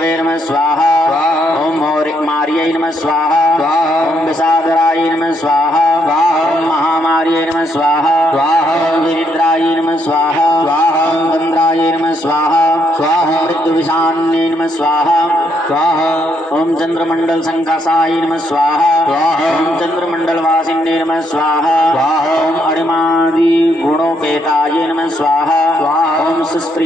विष्णवे नमः स्वाहा ओम मार्यै नमः स्वाहा ओम विषादराय नमः स्वाहा ओम महामार्यै नमः स्वाहा ओम वीरिद्राय नमः स्वाहा ओम गंध्राय नमः स्वाहा मृत्युविषान्ये नमः स्वाहा ओम चंद्रमंडल संकासाय नमः स्वाहा ओम चंद्रमंडलवासिन्ये नमः स्वाहा ओम अणिमादि गुणोपेताय नमः स्वाहा ओम सुस्प्रिय